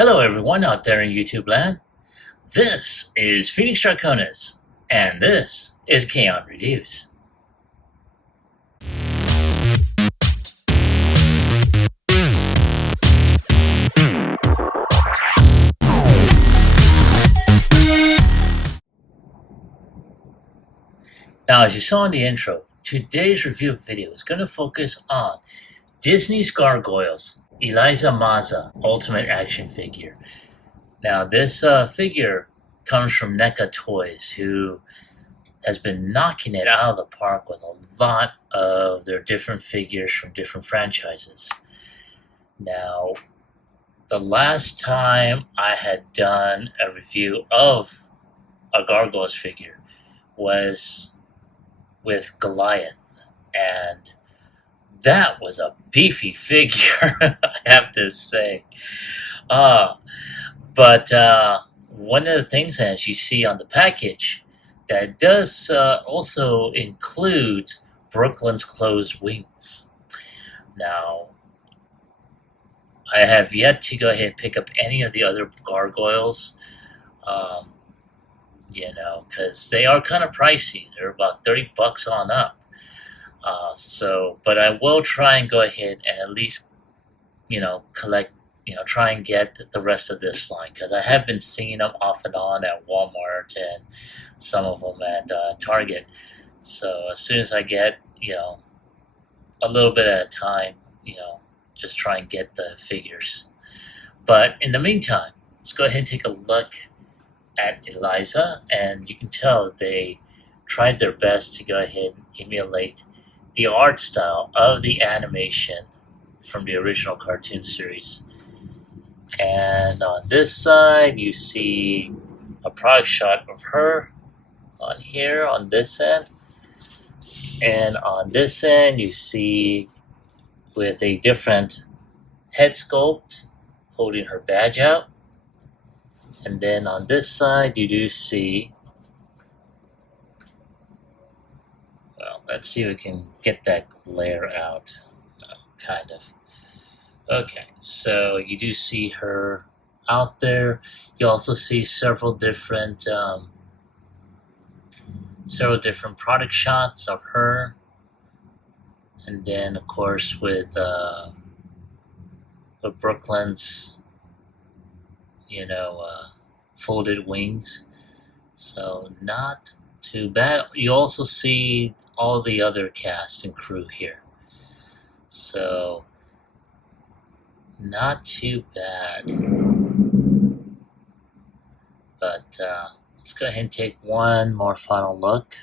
Hello, everyone out there in YouTube land. This is Phoenix Draconis, and this is KAON Reviews. Now, as you saw in the intro, today's review video is going to focus on Disney's Gargoyles Elisa Maza Ultimate Action Figure. Now, this figure comes from Neca Toys, who has been knocking it out of the park with a lot of their different figures from different franchises. Now, the last time I had done a review of a Gargoyles figure was with Goliath, and that was a beefy figure, I have to say. But one of the things, as you see on the package, that does also includes Brooklyn's closed wings. Now, I have yet to go ahead and pick up any of the other gargoyles, because they are kind of pricey. They're about $30 on up. But I will try and go ahead and at least, collect, try and get the rest of this line, because I have been seeing them off and on at Walmart and some of them at Target. So as soon as I get, a little bit at a time, just try and get the figures. But in the meantime, let's go ahead and take a look at Elisa, and you can tell they tried their best to go ahead and emulate the art style of the animation from the original cartoon series. And on this side, you see a product shot of her on here on this end. And on this end, you see with a different head sculpt holding her badge out. And then on this side, you do see, well, let's see if we can get that glare out, kind of. Okay, so you do see her out there. You also see several different product shots of her. And then, of course, with Brooklyn's, folded wings. So not too bad. You also see all the other cast and crew here. So not too bad. But let's go ahead and take one more final look.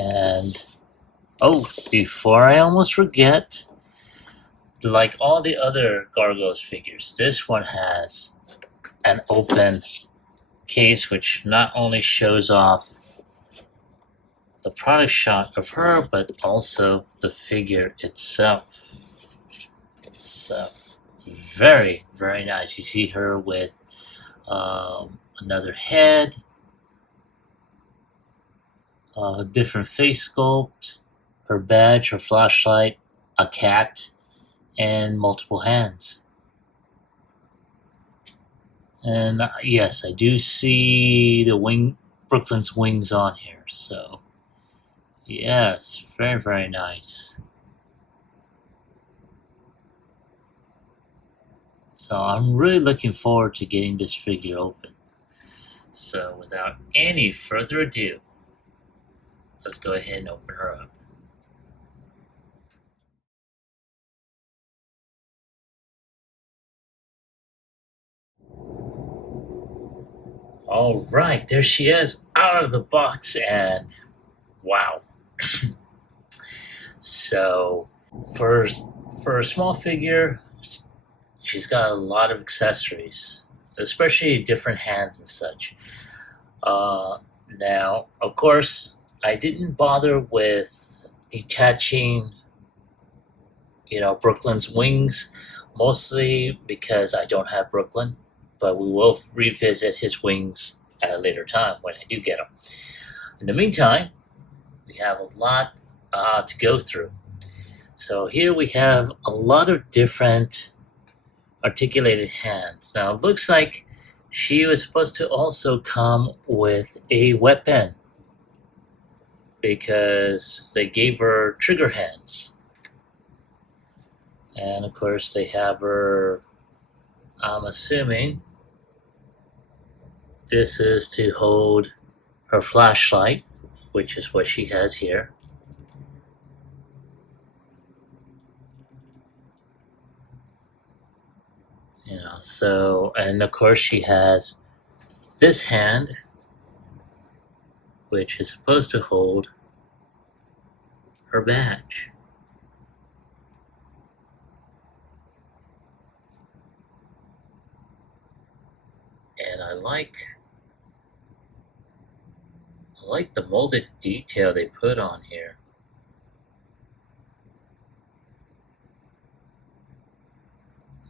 And before I almost forget, like all the other Gargoyles figures, this one has an open case, which not only shows off the product shot of her, but also the figure itself. So, very, very nice. You see her with another head, different face sculpt, her badge, her flashlight, a cat, and multiple hands. And yes, I do see the Brooklyn's wings on here. So yes, very, very nice. So I'm really looking forward to getting this figure open. So without any further ado, let's go ahead and open her up. All right, there she is out of the box, and wow. So for a small figure, she's got a lot of accessories, especially different hands and such. Now, of course, I didn't bother with detaching, Brooklyn's wings, mostly because I don't have Brooklyn. But we will revisit his wings at a later time when I do get them. In the meantime, we have a lot to go through. So here we have a lot of different articulated hands. Now it looks like she was supposed to also come with a weapon because they gave her trigger hands. And of course they have her, I'm assuming this is to hold her flashlight, which is what she has here. You know, so, and of course she has this hand, which is supposed to hold her badge. And I like the molded detail they put on here.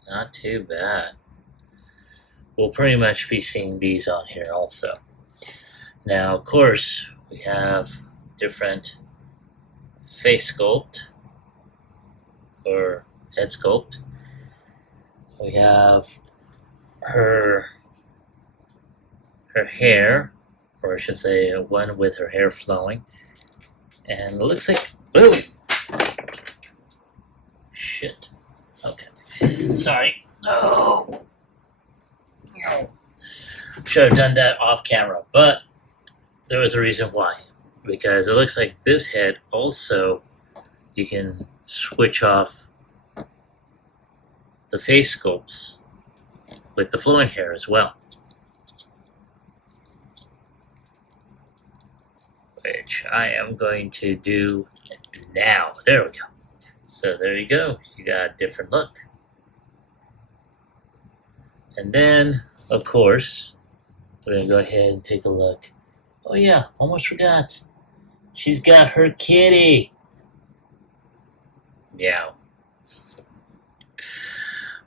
Not too bad. We'll pretty much be seeing these on here also. Now, of course, we have different face sculpt or head sculpt. We have her hair, or I should say one with her hair flowing. And it looks like, oh, shit. Okay. Sorry. No. Should have done that off camera, but there was a reason why. Because it looks like this head also, you can switch off the face sculpts with the flowing hair as well. Which I am going to do now. There we go. So there you go. You got a different look. And then, of course, we're going to go ahead and take a look. Oh yeah, almost forgot. She's got her kitty. Meow.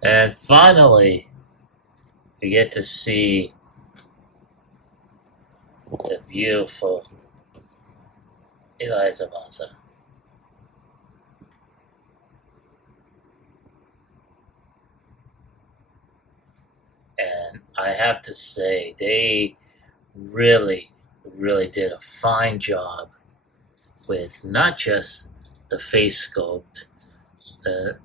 And finally, we get to see the beautiful Elisa Maza. And I have to say, they really did a fine job with not just the face sculpt, the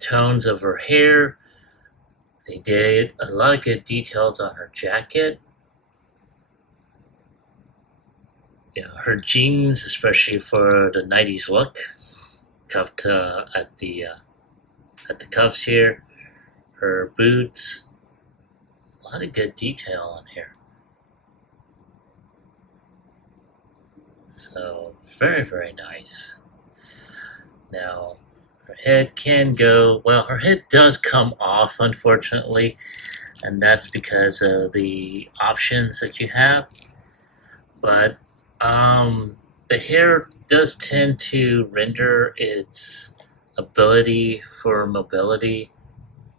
tones of her hair. They did a lot of good details on her jacket. You know, her jeans, especially for the 90s look, cuffed at the cuffs here. Her boots, a lot of good detail on here. So very nice. Now her head can go, well, her head does come off, unfortunately, and that's because of the options that you have. But the hair does tend to render its ability for mobility,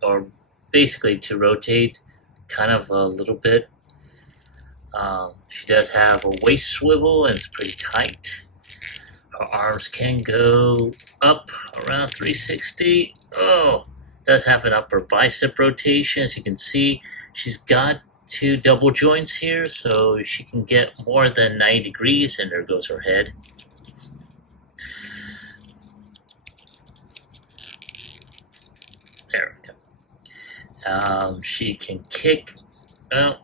or basically to rotate, kind of a little bit. She does have a waist swivel and it's pretty tight. Her arms can go up around 360. Oh, does have an upper bicep rotation. As you can see, she's got two double joints here, so she can get more than 90 degrees, and there goes her head. There we go. She can kick, well,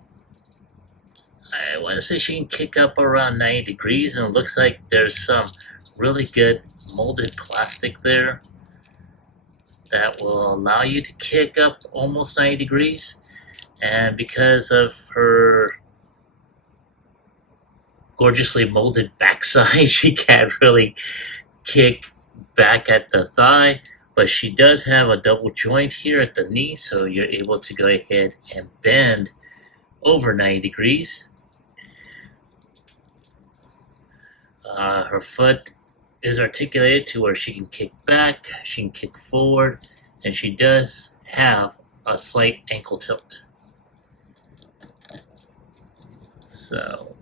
I want to say she can kick up around 90 degrees, and it looks like there's some really good molded plastic there that will allow you to kick up almost 90 degrees. And because of her gorgeously molded backside, she can't really kick back at the thigh, but she does have a double joint here at the knee, so you're able to go ahead and bend over 90 degrees. Her foot is articulated to where she can kick back, she can kick forward, and she does have a slight ankle tilt. So,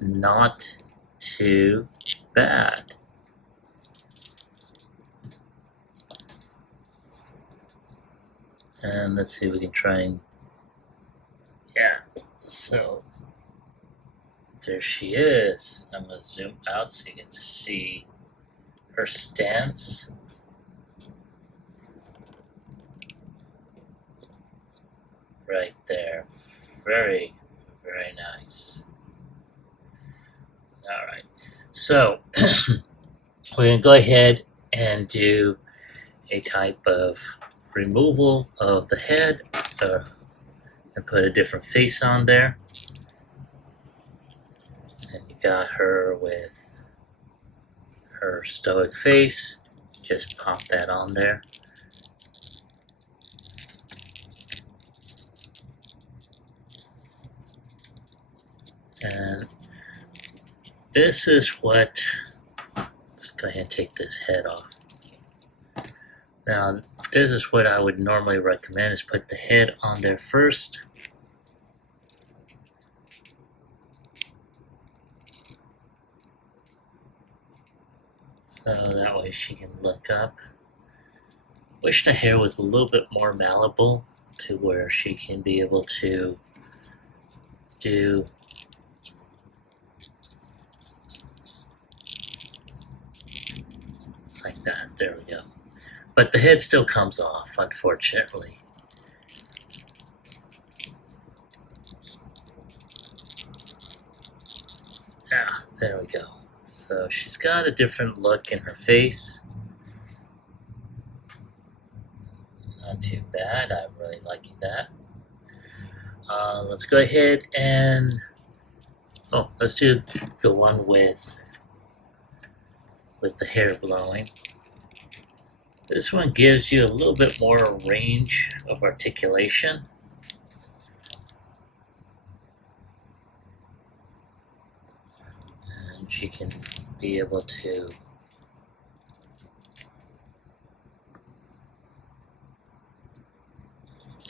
not too bad. And let's see if we can try and, yeah, so there she is. I'm going to zoom out so you can see her stance. Right there. Very, very nice. All right. So we're going to go ahead and do a type of removal of the head and put a different face on there. And you got her with her stoic face. Just pop that on there. And this is what, let's go ahead and take this head off. Now, this is what I would normally recommend, is put the head on there first. So that way she can look up. Wish the hair was a little bit more malleable to where she can be able to do like that. There we go. But the head still comes off, unfortunately. Yeah, there we go. So she's got a different look in her face. Not too bad. I'm really liking that. Let's go ahead and let's do the one with the hair blowing. This one gives you a little bit more range of articulation. And she can be able to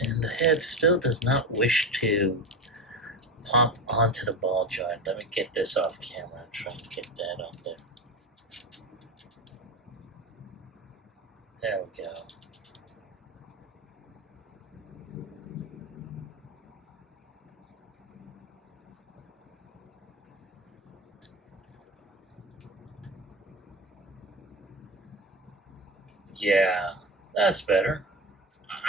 and the head still does not wish to pop onto the ball joint. Let me get this off camera and try and get that on there. There we go. Yeah, that's better.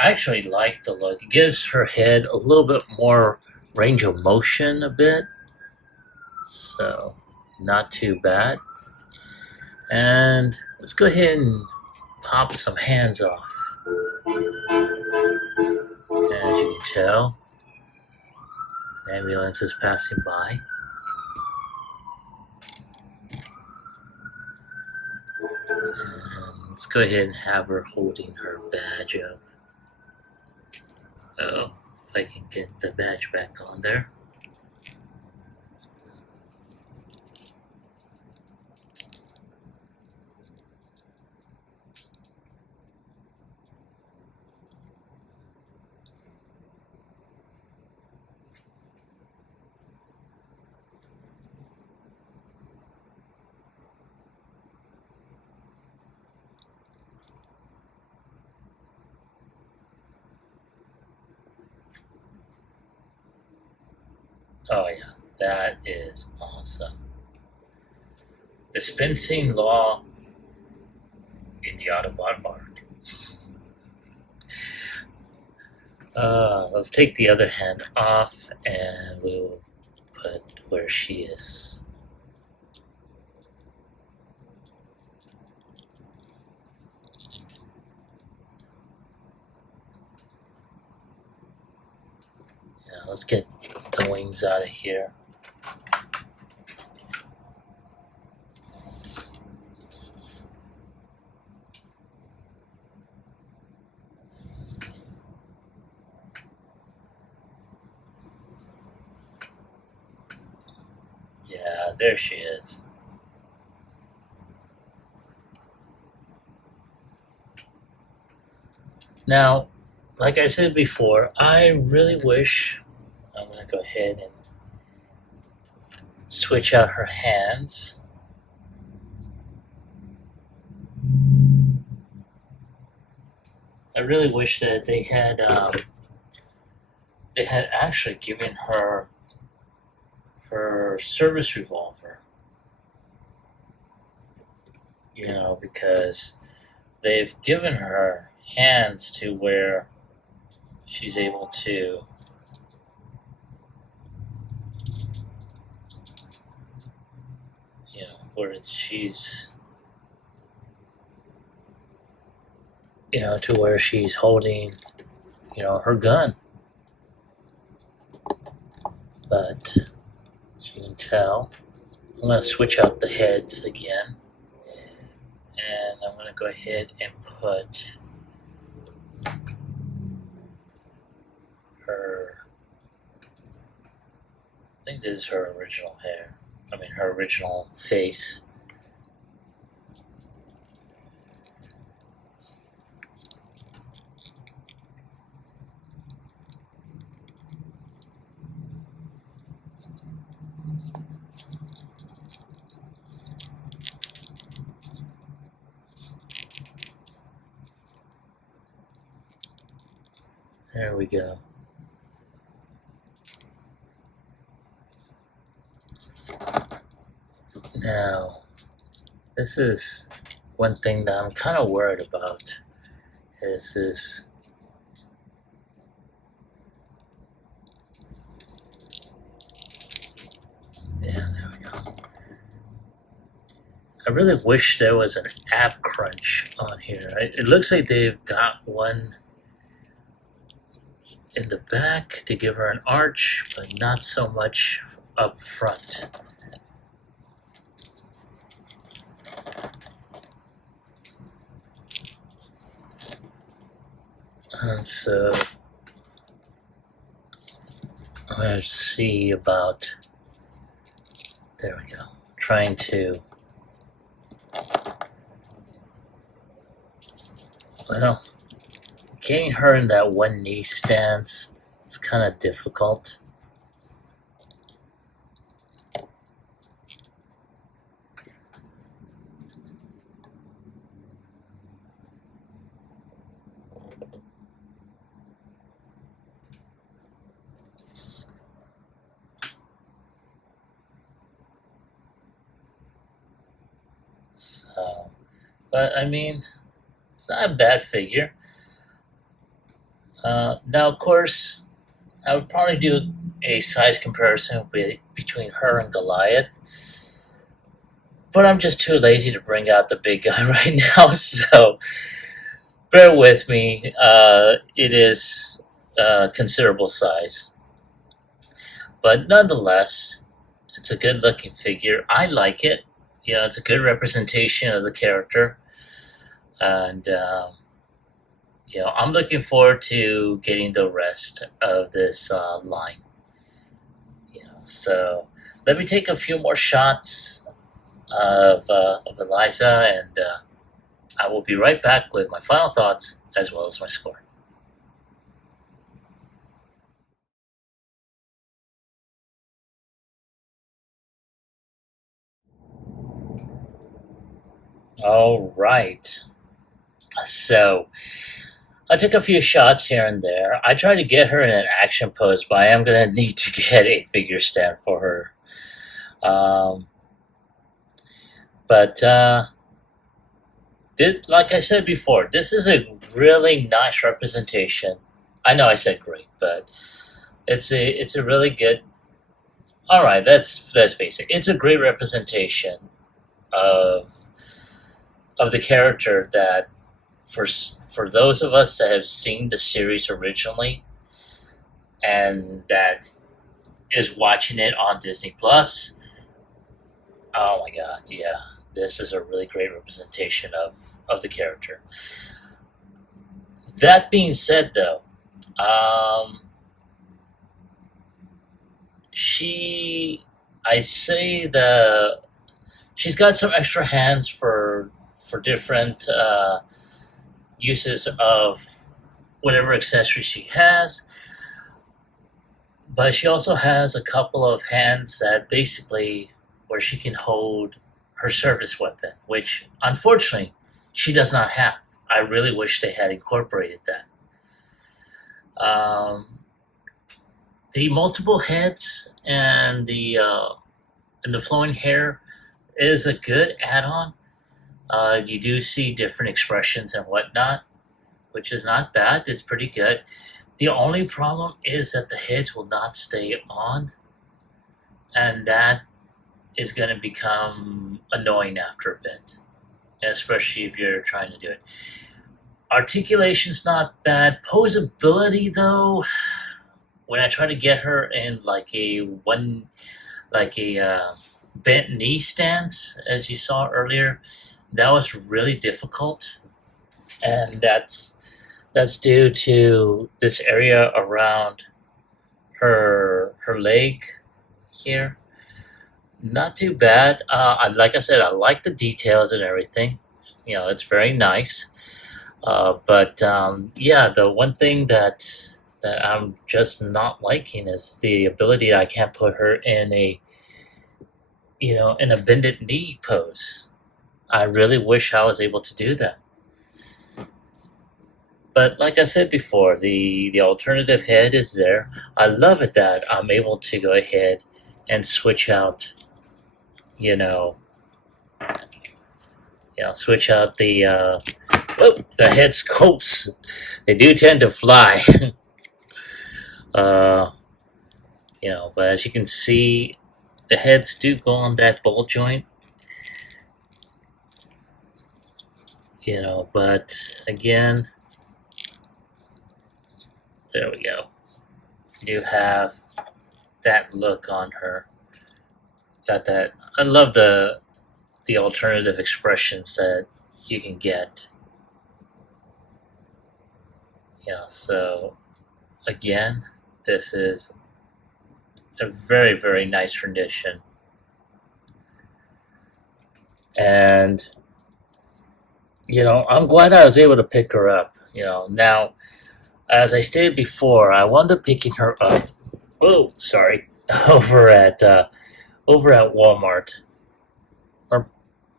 I actually like the look. It gives her head a little bit more range of motion a bit. So, not too bad. And let's go ahead and pop some hands off. As you can tell, an ambulance is passing by. And let's go ahead and have her holding her badge up. Oh, if I can get the badge back on there. Oh yeah, that is awesome. Dispensing law in the Autobot Park. Let's take the other hand off and we will put where she is. Yeah, let's get the wings out of here. Yeah, there she is. Now, like I said before, I really wish, I'm going to go ahead and switch out her hands. I really wish that they had actually given her her service revolver. You know, because they've given her hands to where she's able to, you know, where she's, you know, to where she's holding, you know, her gun. But as you can tell, I'm going to switch out the heads again. And I'm going to go ahead and put her, I think this is her original hair. I mean, her original face. There we go. Now, this is one thing that I'm kind of worried about is this. Yeah, there we go. I really wish there was an ab crunch on here. It looks like they've got one in the back to give her an arch, but not so much up front. And so let's see about, there we go, trying to, well, getting her in that one knee stance is kind of difficult. So, but I mean, it's not a bad figure. Now, of course, I would probably do a size comparison between her and Goliath, but I'm just too lazy to bring out the big guy right now, so bear with me. It is considerable size, but nonetheless, it's a good looking figure. I like it. You know, it's a good representation of the character, and you know, I'm looking forward to getting the rest of this line. You know, so let me take a few more shots of Eliza, and I will be right back with my final thoughts as well as my score. All right. So I took a few shots here and there. I tried to get her in an action pose, but I am going to need to get a figure stand for her. Um, but like I said before, this is a really nice representation. I know I said great, but it's a really good. All right, let's face it. It's a great representation of the character that for for those of us that have seen the series originally and that is watching it on Disney Plus. Oh my God, yeah, this is a really great representation of the character. That being said, though, um, she, I say she's got some extra hands for different uses of whatever accessory she has, but she also has a couple of hands that basically where she can hold her service weapon, which unfortunately she does not have. I really wish they had incorporated that. The multiple heads and the flowing hair is a good add-on. You do see different expressions and whatnot, which is not bad. It's pretty good. The only problem is that the heads will not stay on, and that is going to become annoying after a bit, especially if you're trying to do it. Articulation's not bad. Posability, though, when I try to get her in like a bent knee stance, as you saw earlier, that was really difficult, and that's due to this area around her leg here. Not too bad. Like I said, I like the details and everything. It's very nice. But yeah, the one thing that I'm just not liking is the ability that I can't put her in a bended knee pose. I really wish I was able to do that. But like I said before, the alternative head is there. I love it that I'm able to go ahead and switch out, you know, switch out the head scopes. They do tend to fly. uh, but as you can see, the heads do go on that ball joint. But again, there we go. You do have that look on her. Got that. I love the alternative expressions that you can get. So again, this is a very, very nice rendition. And I'm glad I was able to pick her up. Now, as I stated before, I wound up picking her up. Oh, sorry, over at Walmart, or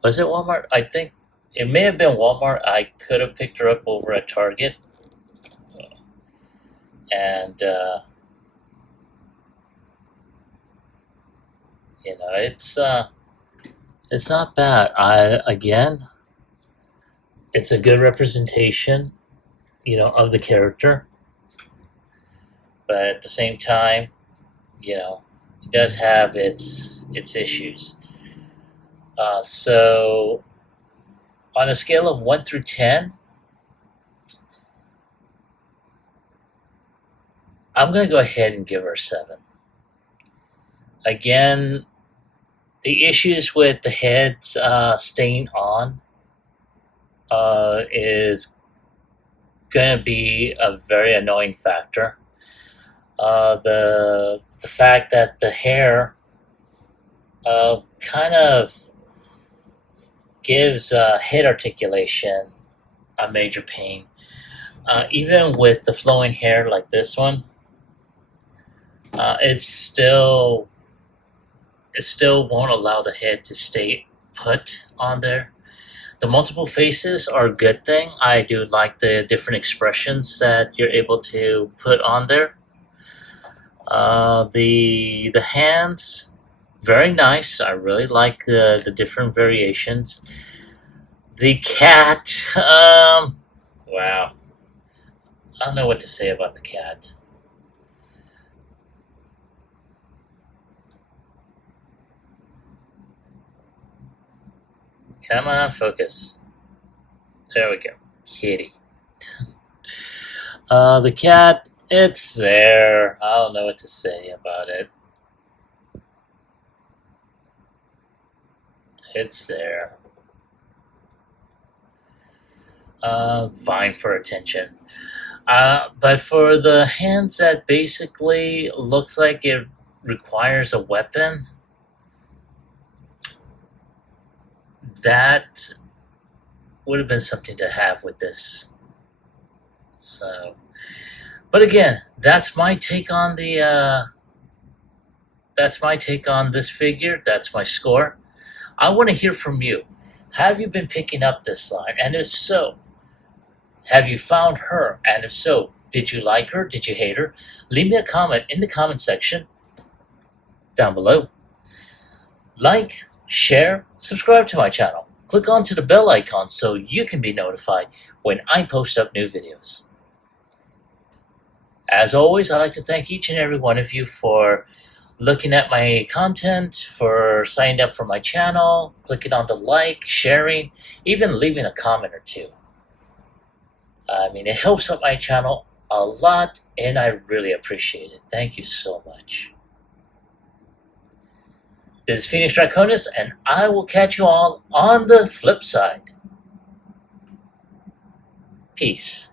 was it Walmart? I think it may have been Walmart. I could have picked her up over at Target, and it's not bad. It's a good representation, of the character, but at the same time, it does have its issues. So, on a scale of 1 through 10, I'm going to go ahead and give her a 7. Again, the issues with the heads staying on is going to be a very annoying factor. The fact that the hair kind of gives head articulation a major pain. Even with the flowing hair like this one, it still won't allow the head to stay put on there. The multiple faces are a good thing. I do like the different expressions that you're able to put on there. The hands, very nice. I really like the different variations. The cat, wow. I don't know what to say about the cat. Come on, focus. There we go. Kitty. The cat, it's there. I don't know what to say about it. It's there. Fine for attention. But for the hands that basically looks like it requires a weapon, that would have been something to have with this. So, but again, that's my take on this figure. That's my score. I want to hear from you. Have you been picking up this line? And if so, Have you found her? And if so, did you like her? Did you hate her? Leave me a comment in the comment section down below. Like, share, subscribe to my channel. Click onto the bell icon so you can be notified when I post up new videos. As always, I'd like to thank each and every one of you for looking at my content, for signing up for my channel, clicking on the like, sharing, even leaving a comment or two. I mean, it helps out my channel a lot, and I really appreciate it. Thank you so much. This is Phoenix Draconis, and I will catch you all on the flip side. Peace.